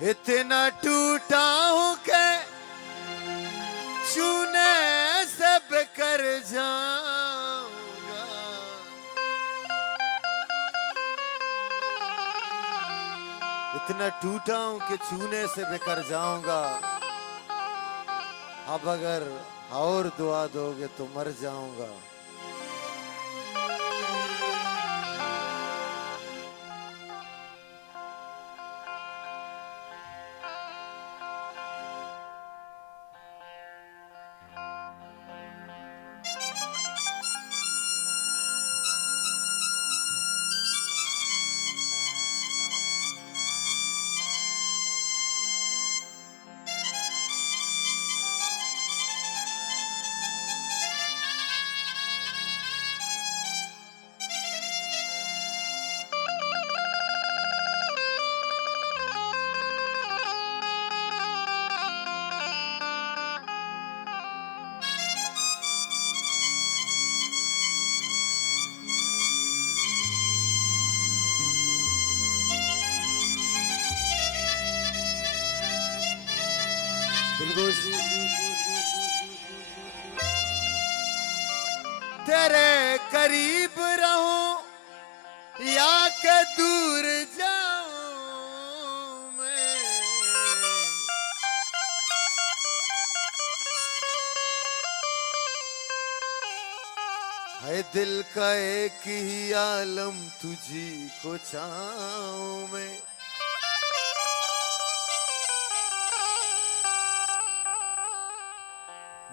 इतना टूटा हूं के चूने से बिखर जाऊंगा। इतना टूटा हूं कि चूने से बिखर जाऊंगा। अब अगर और दुआ दोगे तो मर जाऊंगा। तेरे करीब रहूं या के दूर जाऊं मैं, है दिल का एक ही आलम तुझी को चाहूं मैं।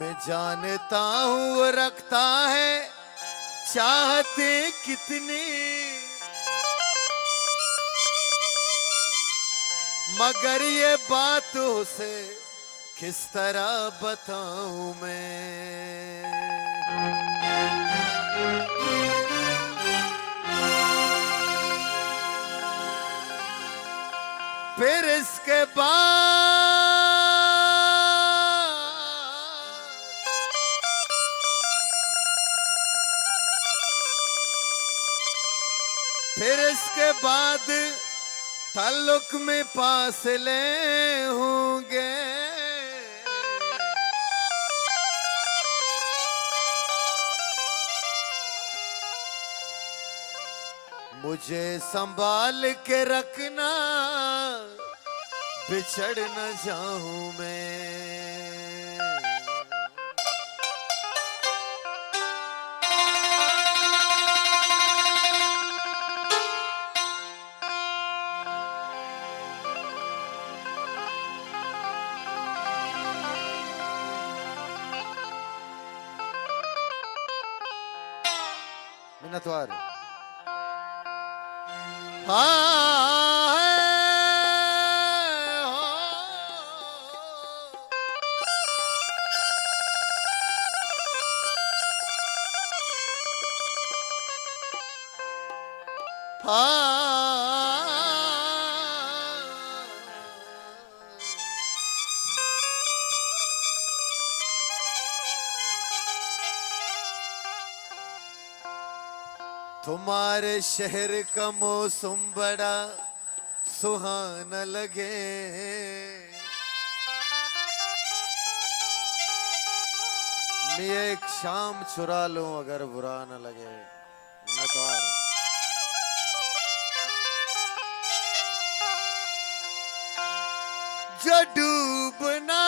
मैं जानता हूं वो रखता है चाहते कितने, मगर ये बातों से किस तरह बताऊं मैं। फिर इसके बाद ताल्लुक में फासले होंगे। मुझे संभाल के रखना, बिछड़ न जाऊं मैं। मिन्नतवार तुम्हारे शहर का मौसम बड़ा सुहाना लगे। मैं एक शाम चुरा लूं अगर बुरा न लगे। जो डूबना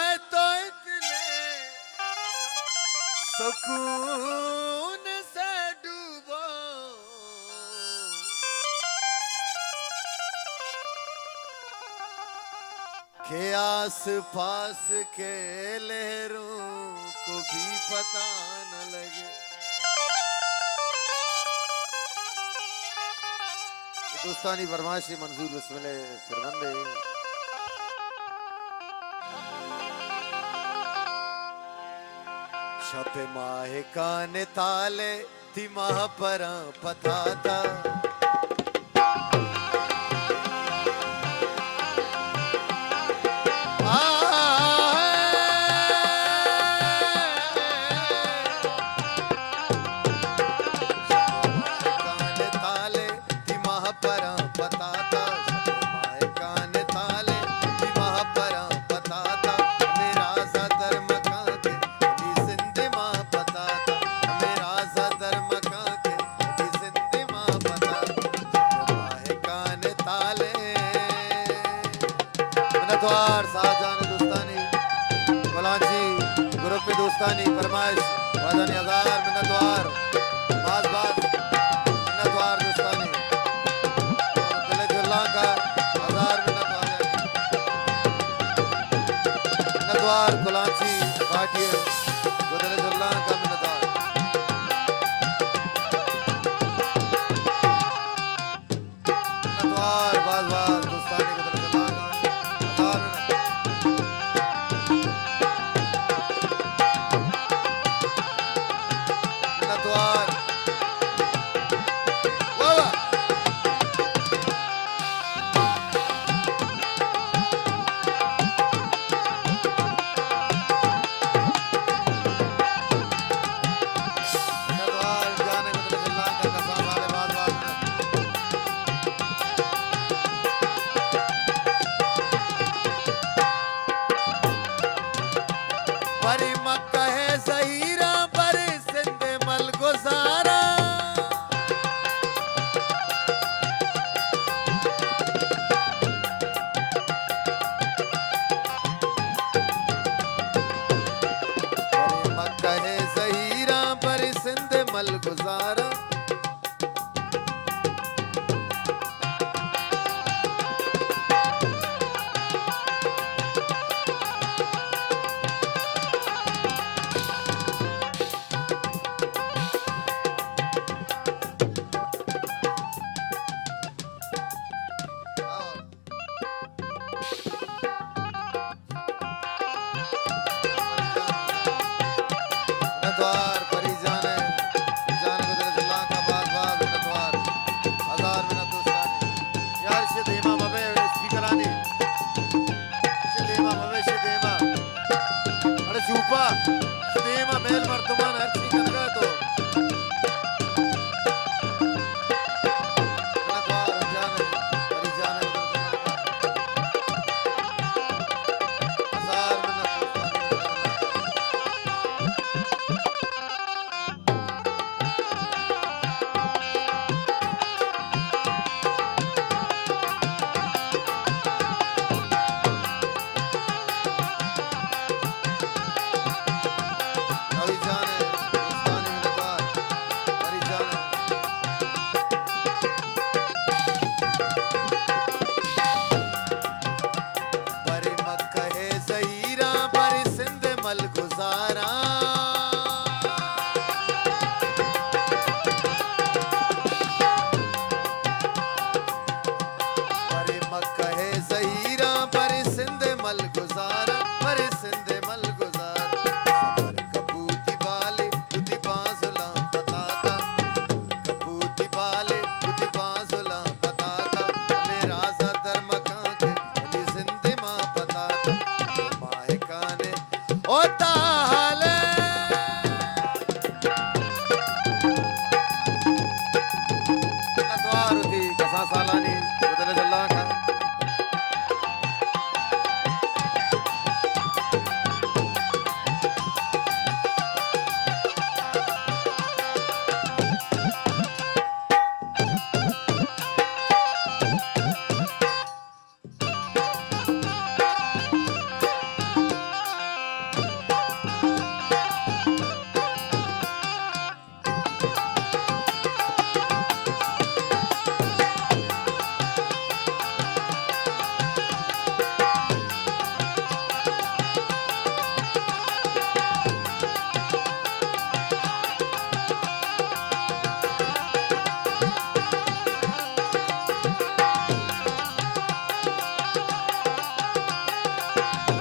है तो इतने सुकून से डूबो, के आस पास के लहरों को भी पता न लगे। दोस्तानी फरमाइशी मंजूर बिस्मिल्लाह फिर बंदे। छपे माहे काने ताले दिमाग पर पता था। काने ताले दिमाग पर पता था। छपे माहे काने नथवार शाहजहान दोस्तानी कोलाची ग्रुप पे दोस्तानी फरमाइश वाजानी हजार मिन्नतवार बाज बाज मिन्नतवार दोस्तानी दिल जुल्ला का हजार मिन्नतवार कोलाची पार्टी दिल जुल्ला का मिन्नतवार मिन्नतवार बाज बाज दोस्तानी दिल जुल्ला का हजार मिन्नतवार वाह मिन्नतवार जाने को दिल जुल्ला का कसम वाले बाज बाज परी मक्का है ज़हीरा पर सिंध मल गुज़ारा परी मक्का है ज़हीरा पर सिंध मल गुज़ारा नथवार परी जाने जाने को दिल जुल्ला का बाज बाज नथवार हजार मिन्नत दोस्तानी यार शिद इमाम अबे स्पीकरानी शिद इमाम अबे शिद इमाम अरे चूपा शिद इमाम मेल मर्तमान हर चीज लगा तो नथवार जाने परी जाने को दिल जुल्ला का हजार मिन्नत दोस्तानी अभी जाने दोस्तानी मिन्नतवार परी जाने परी मक्का है ज़हीरा पर सिंध मल गुज़ारा परी मक्का है ज़हीरा पर सिंध मल गुज़ारा पर सिंध मल गुज़ारा सबर कबूती बाले तुझी बांसुला बताता कबूती बाले तुझी बांसुला बताता मेरा सदर मकान के अली जिंदे मां बताता माहे काने ओ ताले नथवार थी कसा सालानी दिल जुल्ला का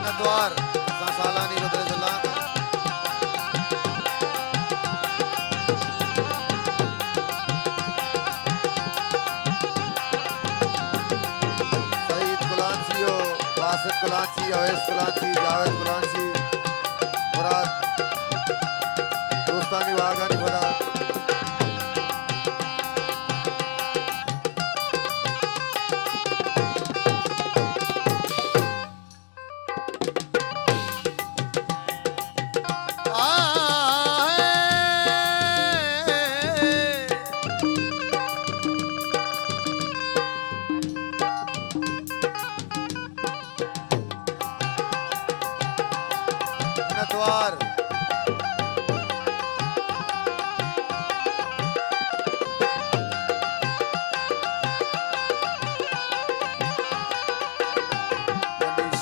नथवार कसा सालानी दिल जुल्ला का सईद कुलाची वासिफ कुलाची अवैस कुलाची जावेद कुलाची मुराद दोस्तानी वागानी खुदा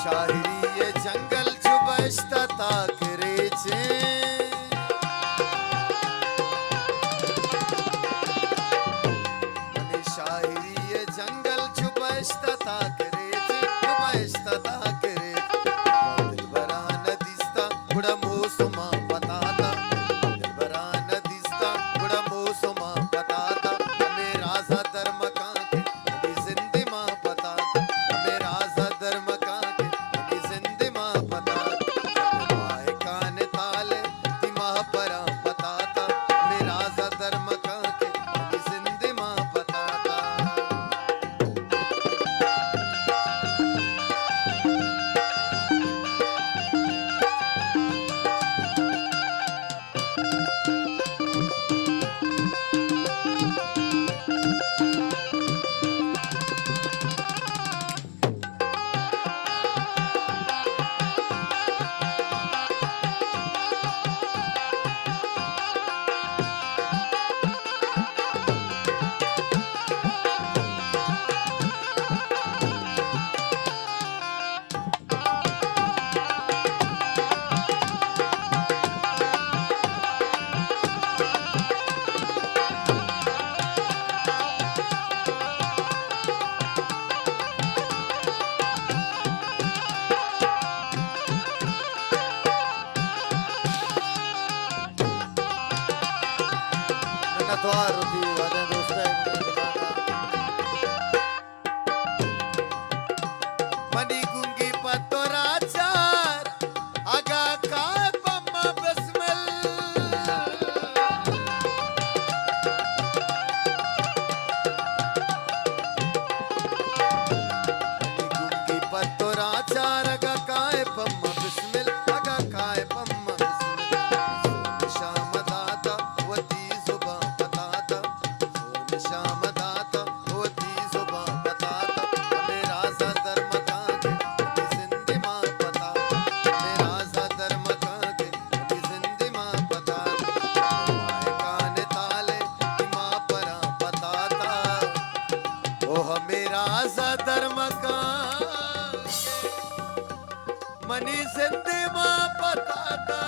शाहिरी ये जंगल छुबश्ता ताक रेचे मनी शाहिरी ये जंगल छुबश्ता ताक रेचे छुबश्ता ताक रेचे दिलबरा नदिस्ता बुड़ा मौसमा बताता दिलबरा नदिस्ता बुड़ा मौसमा बताता हमें राजा धर्म का के हमें जिंदे माँ बताता हमें राजा धर्म का के हमें जिंदे माँ बताता माए कान ताले दिमाग परा बताता हमें राजा धर्म का के हमें जिंदे माँ बताता नतवार होती है बातें दोस्त है मनी गुंगी पत्तोराचार आगा काय पम्मा बस्मल गुंगी पत्तोराचार आगा काय पम्मा बिस्मिल आगा काय पम्मा बिस्मिल शाम दाता वती जुबा बताता शाम दाता वती जुबा बताता हमें राजा धर्म का के हमें जिंदे माँ बताता हमें राजा धर्म का के हमें जिंदे माँ बताता माए कान ताले की माँ परा बताता ओ हमें राजा धर्म का मनी जिंदे माँ बताता